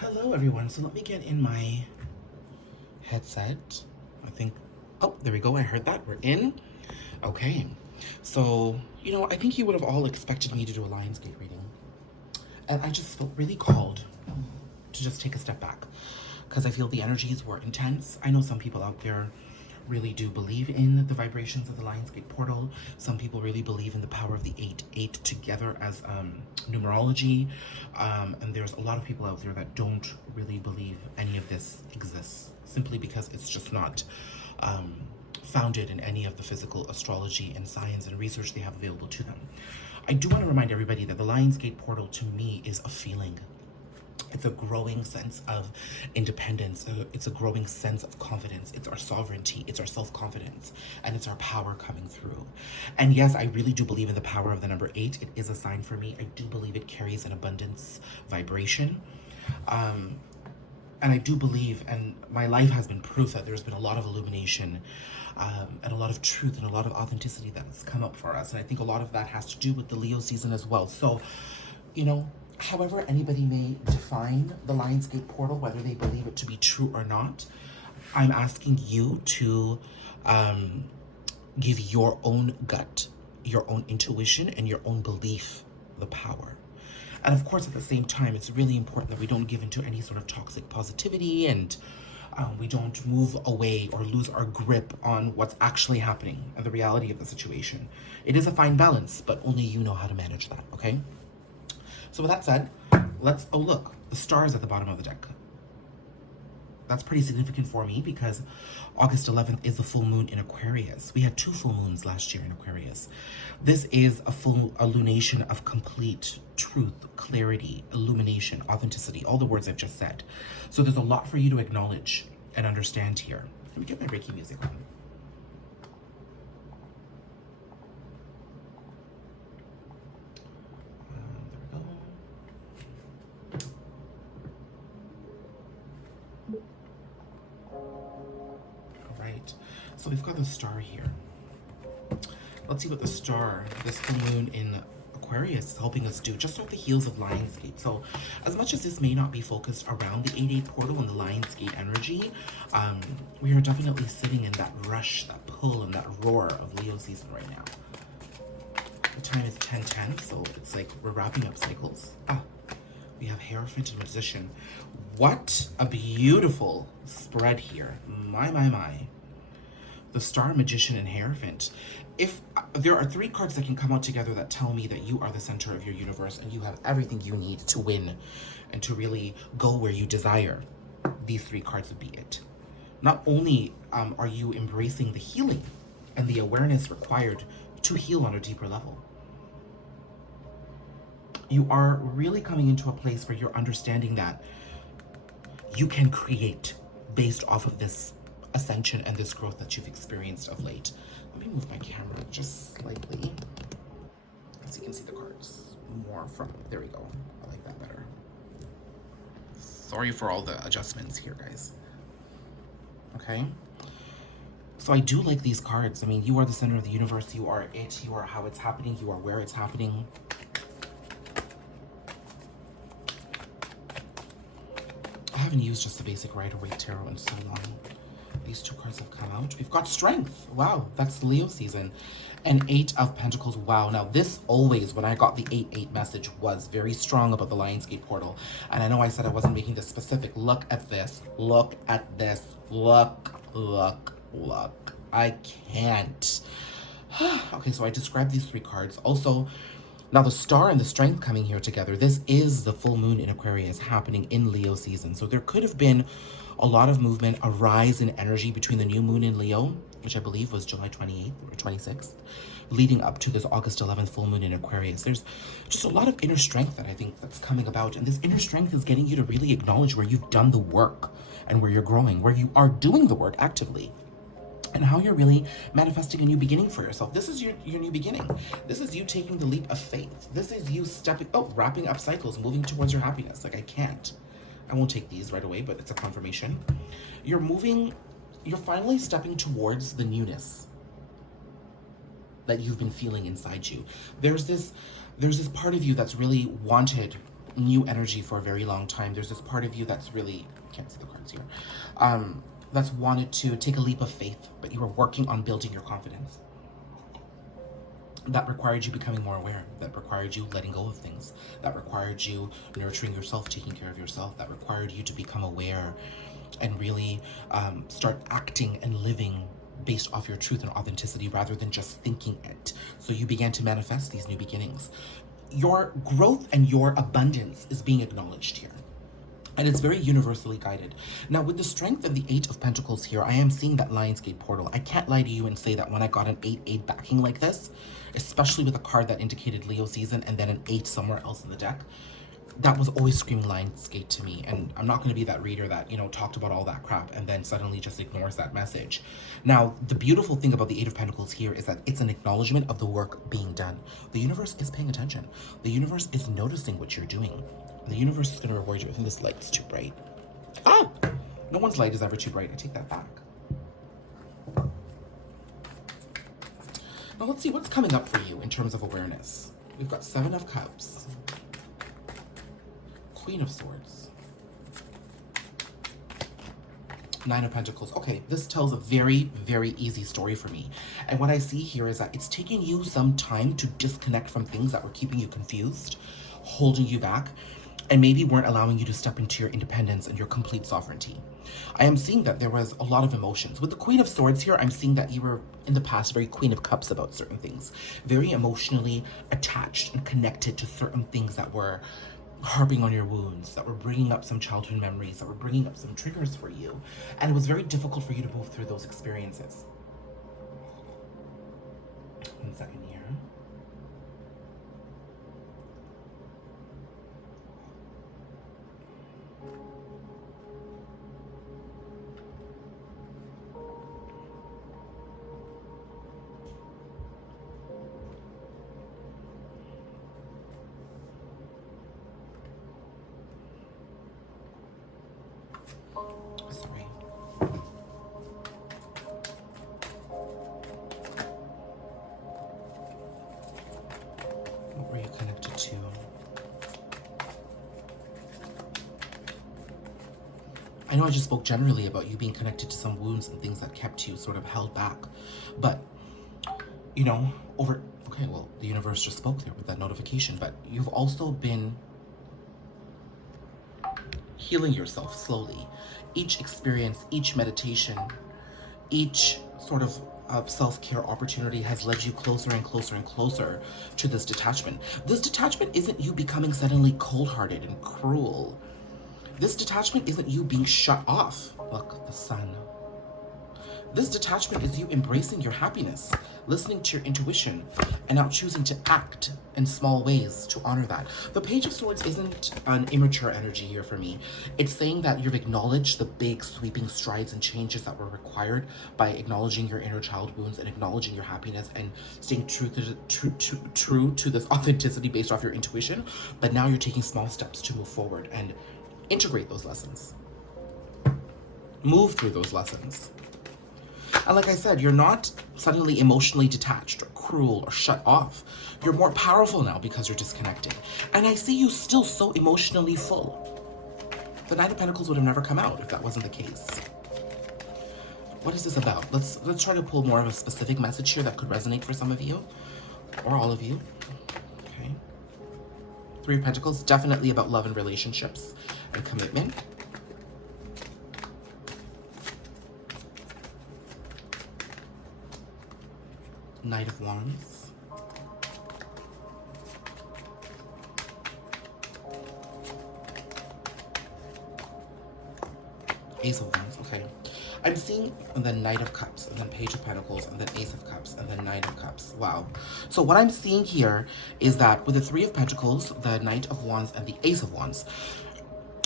Hello everyone, so let me get in my headset. I think, oh, there we go, I heard that, we're in. Okay, so, I think you would have all expected me to do a Lionsgate reading. And I just felt really called to just take a step back because I feel the energies were intense. I know some people out there really do believe in the vibrations of the Lionsgate portal. Some people really believe in the power of the 8 together as numerology. And there's a lot of people out there that don't really believe any of this exists, simply because it's just not founded in any of the physical astrology and science and research they have available to them. I do want to remind everybody that the Lionsgate portal to me is a feeling. It's a growing sense of independence. It's a growing sense of confidence. It's our sovereignty. It's our self-confidence. And it's our power coming through. And yes, I really do believe in the power of the number 8. It is a sign for me. I do believe it carries an abundance vibration. And I do believe, and my life has been proof that there's been a lot of illumination and a lot of truth and a lot of authenticity that's come up for us. And I think a lot of that has to do with the Leo season as well. So, however anybody may define the Lionsgate portal, whether they believe it to be true or not, I'm asking you to give your own gut, your own intuition, and your own belief the power. And of course, at the same time, it's really important that we don't give into any sort of toxic positivity and we don't move away or lose our grip on what's actually happening and the reality of the situation. It is a fine balance, but only you know how to manage that, okay? So with that said, oh look, the stars at the bottom of the deck. That's pretty significant for me because August 11th is the full moon in Aquarius. We had 2 full moons last year in Aquarius. This is a lunation of complete truth, clarity, illumination, authenticity, all the words I've just said. So there's a lot for you to acknowledge and understand here. Let me get my Reiki music on. So we've got the star here. Let's see what the star, this full moon in Aquarius, is helping us do just off the heels of Lionsgate. So as much as this may not be focused around the 8-8 portal and the Lionsgate energy, we are definitely sitting in that rush, that pull, and that roar of Leo season right now. The time is 10:10, so it's like we're wrapping up cycles. We have Hierophant and Magician. What a beautiful spread here. My. The Star, Magician, and Hierophant. If there are 3 cards that can come out together that tell me that you are the center of your universe and you have everything you need to win and to really go where you desire, these 3 cards would be it. Not only are you embracing the healing and the awareness required to heal on a deeper level, you are really coming into a place where you're understanding that you can create based off of this ascension and this growth that you've experienced of late. Let me move my camera just slightly so you can see the cards more from, there we go. I like that better. Sorry for all the adjustments here, guys. Okay. So I do like these cards. I mean, you are the center of the universe. You are it. You are how it's happening. You are where it's happening. I haven't used just the basic Rider-Waite Tarot in so long. These 2 cards have come out. We've got Strength. Wow, that's Leo season. And 8 of Pentacles. Wow. Now this always, when I got the 8-8 message, was very strong about the Lionsgate portal. And I know I said I wasn't making this specific. Look at this. Look at this. Look. I can't. Okay, so I described these 3 cards. Also, now the Star and the Strength coming here together. This is the full moon in Aquarius happening in Leo season. So there could have been a lot of movement, a rise in energy between the new moon in Leo, which I believe was July 28th or 26th, leading up to this August 11th full moon in Aquarius. There's just a lot of inner strength that I think that's coming about. And this inner strength is getting you to really acknowledge where you've done the work and where you're growing, where you are doing the work actively, and how you're really manifesting a new beginning for yourself. This is your new beginning. This is you taking the leap of faith. This is you wrapping up cycles, moving towards your happiness. Like, I won't take these right away, but it's a confirmation. You're finally stepping towards the newness that you've been feeling inside you. There's this part of you that's really wanted new energy for a very long time. There's this part of you that's really, can't see the cards here, that's wanted to take a leap of faith, but you were working on building your confidence. That required you becoming more aware, that required you letting go of things, that required you nurturing yourself, taking care of yourself, that required you to become aware and really start acting and living based off your truth and authenticity rather than just thinking it. So you began to manifest these new beginnings. Your growth and your abundance is being acknowledged here. And it's very universally guided. Now, with the strength of the Eight of Pentacles here, I am seeing that Lionsgate portal. I can't lie to you and say that when I got an 8-8 backing like this, especially with a card that indicated Leo season and then an 8 somewhere else in the deck, that was always screaming Lionsgate to me. And I'm not going to be that reader that, you know, talked about all that crap and then suddenly just ignores that message. Now, the beautiful thing about the Eight of Pentacles here is that it's an acknowledgement of the work being done. The universe is paying attention. The universe is noticing what you're doing. The universe is going to reward you. I think this light's too bright. Ah! No one's light is ever too bright. I take that back. Now let's see what's coming up for you in terms of awareness. We've got Seven of Cups. Queen of Swords. Nine of Pentacles. Okay, this tells a very, very easy story for me. And what I see here is that it's taking you some time to disconnect from things that were keeping you confused, holding you back, and maybe weren't allowing you to step into your independence and your complete sovereignty. I am seeing that there was a lot of emotions. With the Queen of Swords here, I'm seeing that you were in the past very Queen of Cups about certain things, very emotionally attached and connected to certain things that were harping on your wounds, that were bringing up some childhood memories, that were bringing up some triggers for you. And it was very difficult for you to move through those experiences. 1 second here. Sorry. What were you connected to? I know I just spoke generally about you being connected to some wounds and things that kept you sort of held back. But, you know, okay, well, the universe just spoke there with that notification, but you've also been healing yourself slowly. Each experience, each meditation, each sort of self-care opportunity has led you closer and closer and closer to this detachment. This detachment isn't you becoming suddenly cold-hearted and cruel. This detachment isn't you being shut off. Look, the sun. This detachment is you embracing your happiness, listening to your intuition, and now choosing to act in small ways to honor that. The Page of Swords isn't an immature energy here for me. It's saying that you've acknowledged the big sweeping strides and changes that were required by acknowledging your inner child wounds and acknowledging your happiness and staying true to this authenticity based off your intuition. But now you're taking small steps to move forward and integrate those lessons. Move through those lessons. And like I said, you're not suddenly emotionally detached or cruel or shut off. You're more powerful now because you're disconnected. And I see you still so emotionally full. The Nine of Pentacles would have never come out if that wasn't the case. What is this about? Let's try to pull more of a specific message here that could resonate for some of you or all of you. Okay. Three of Pentacles, definitely about love and relationships and commitment. Knight of Wands. Ace of Wands, okay. I'm seeing the Knight of Cups, and then Page of Pentacles, and then Ace of Cups, and then Knight of Cups. Wow. So what I'm seeing here is that with the Three of Pentacles, the Knight of Wands, and the Ace of Wands,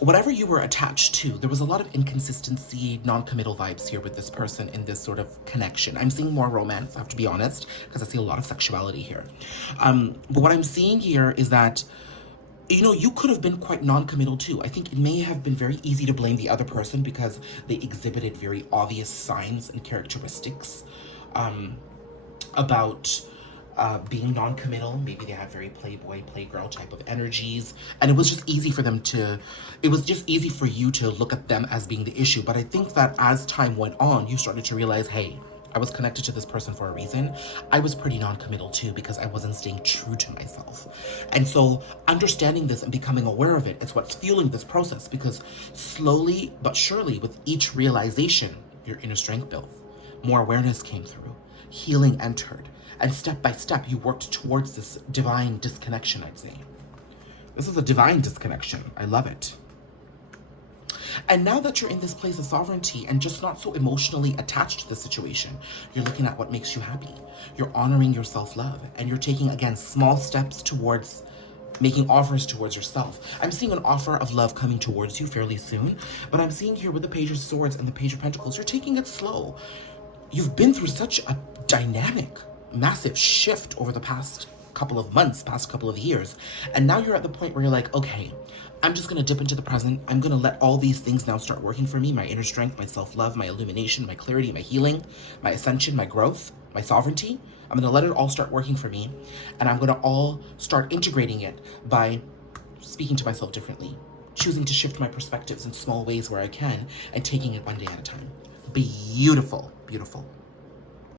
whatever you were attached to, there was a lot of inconsistency, non-committal vibes here with this person in this sort of connection. I'm seeing more romance, I have to be honest, because I see a lot of sexuality here. But what I'm seeing here is that, you know, you could have been quite non-committal too. I think it may have been very easy to blame the other person because they exhibited very obvious signs and characteristics about being non-committal. Maybe they had very playboy, playgirl type of energies. And it was just easy for them to, it was just easy for you to look at them as being the issue. But I think that as time went on, you started to realize, hey, I was connected to this person for a reason. I was pretty non-committal too because I wasn't staying true to myself. And so understanding this and becoming aware of it is what's fueling this process, because slowly but surely with each realization, your inner strength built. More awareness came through. Healing entered. And step by step, you worked towards this divine disconnection, I'd say. This is a divine disconnection. I love it. And now that you're in this place of sovereignty and just not so emotionally attached to the situation, you're looking at what makes you happy. You're honoring your self-love, and you're taking, again, small steps towards making offers towards yourself. I'm seeing an offer of love coming towards you fairly soon, but I'm seeing here with the Page of Swords and the Page of Pentacles, you're taking it slow. You've been through such a dynamic, massive shift over the past couple of months, past couple of years. And now you're at the point where you're like, okay, I'm just going to dip into the present. I'm going to let all these things now start working for me. My inner strength, my self-love, my illumination, my clarity, my healing, my ascension, my growth, my sovereignty. I'm going to let it all start working for me. And I'm going to all start integrating it by speaking to myself differently, choosing to shift my perspectives in small ways where I can, and taking it one day at a time. Beautiful, beautiful.